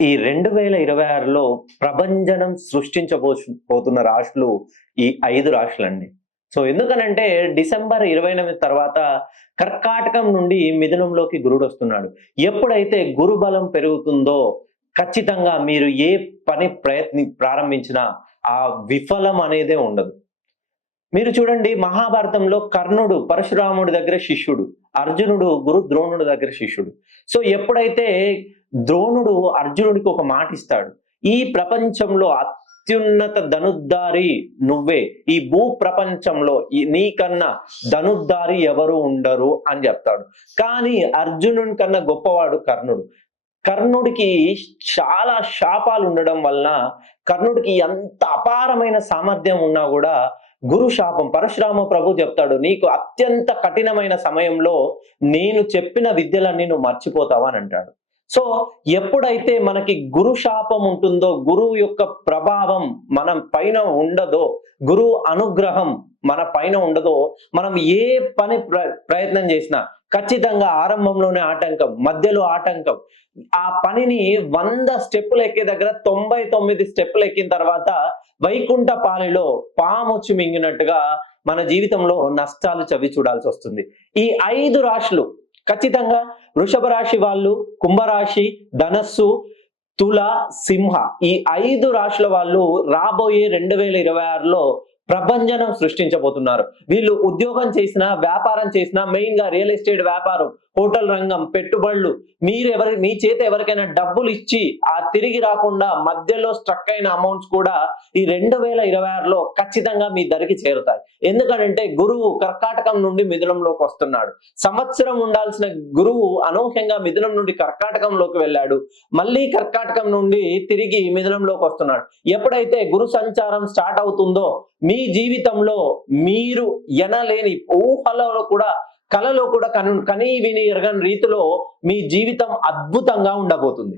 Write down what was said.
ఈ 2026లో ప్రభంజనం పోతున్న రాశులు ఈ 5 రాశులండి. సో, ఎందుకనంటే డిసెంబర్ 28 తర్వాత కర్కాటకం నుండి మిథునంలోకి గురుడొస్తున్నాడు. ఎప్పుడైతే గురు బలం పెరుగుతుందో ఖచ్చితంగా మీరు ఏ పని ప్రారంభించినా ఆ విఫలం అనేదే ఉండదు. మీరు చూడండి, మహాభారతంలో కర్ణుడు పరశురాముడి దగ్గర శిష్యుడు. అర్జునుడు ద్రోణుడి దగ్గర శిష్యుడు. సో, ఎప్పుడైతే ద్రోణుడు అర్జునుడికి ఒక మాటిస్తాడు. ఈ ప్రపంచంలో అత్యున్నత ధనుర్ధారి నువ్వే. ఈ భూ ప్రపంచంలో నీకన్నా ధనుర్ధారి ఎవరు ఉండరు అని చెప్తాడు. కానీ అర్జునుని కన్నా గొప్పవాడు కర్ణుడు. కర్ణుడికి చాలా శాపాలు ఉండడం వలన కర్ణుడికి ఎంత అపారమైన సామర్థ్యం ఉన్నా కూడా గురు శాపం. పరశురామ ప్రభు చెప్తాడు, నీకు అత్యంత కఠినమైన సమయంలో నేను చెప్పిన విద్యలన్నీ నువ్వు మర్చిపోతావా అని అంటాడు. సో, ఎప్పుడైతే మనకి గురు శాపం ఉంటుందో, గురువు యొక్క ప్రభావం మన పైన ఉండదో, గురువు అనుగ్రహం మన పైన ఉండదో, మనం ఏ పని ప్రయత్నం చేసినా ఖచ్చితంగా ఆరంభంలోనే ఆటంకం, మధ్యలో ఆటంకం. ఆ పనిని 100 స్టెప్పులు ఎక్కే దగ్గర 99 స్టెప్పులు ఎక్కిన తర్వాత వైకుంఠ పాలిలో పామొచ్చి మింగినట్టుగా మన జీవితంలో నష్టాలు చవి చూడాల్సి వస్తుంది. ఈ 5 రాశులు ఖచ్చితంగా వృషభ రాశి వాళ్ళు, కుంభరాశి, ధనస్సు, తుల, సింహ, ఈ 5 రాశుల వాళ్ళు రాబోయే 2026లో ప్రభంజనం సృష్టించబోతున్నారు. వీళ్ళు ఉద్యోగం చేసినా, వ్యాపారం చేసినా, మెయిన్ గా రియల్ ఎస్టేట్ వ్యాపారం, హోటల్ రంగం, పెట్టుబడులు, మీ చేత ఎవరికైనా డబ్బులు ఇచ్చి ఆ తిరిగి రాకుండా మధ్యలో స్ట్రక్ అయిన అమౌంట్స్ కూడా ఈ 2026లో ఖచ్చితంగా మీ దరికి చేరుతాయి. ఎందుకంటే గురువు కర్కాటకం నుండి మిథునంలోకి వస్తున్నాడు. సంవత్సరం ఉండాల్సిన గురువు అనూహ్యంగా మిథునం నుండి కర్కాటకంలోకి వెళ్ళాడు. మళ్ళీ కర్కాటకం నుండి తిరిగి మిథునంలోకి వస్తున్నాడు. ఎప్పుడైతే గురు సంచారం స్టార్ట్ అవుతుందో మీ జీవితంలో మీరు ఎనలేని ఊహలో కూడా, కలలో కూడా కనీ విని ఎరగని రీతిలో మీ జీవితం అద్భుతంగా ఉండబోతుంది.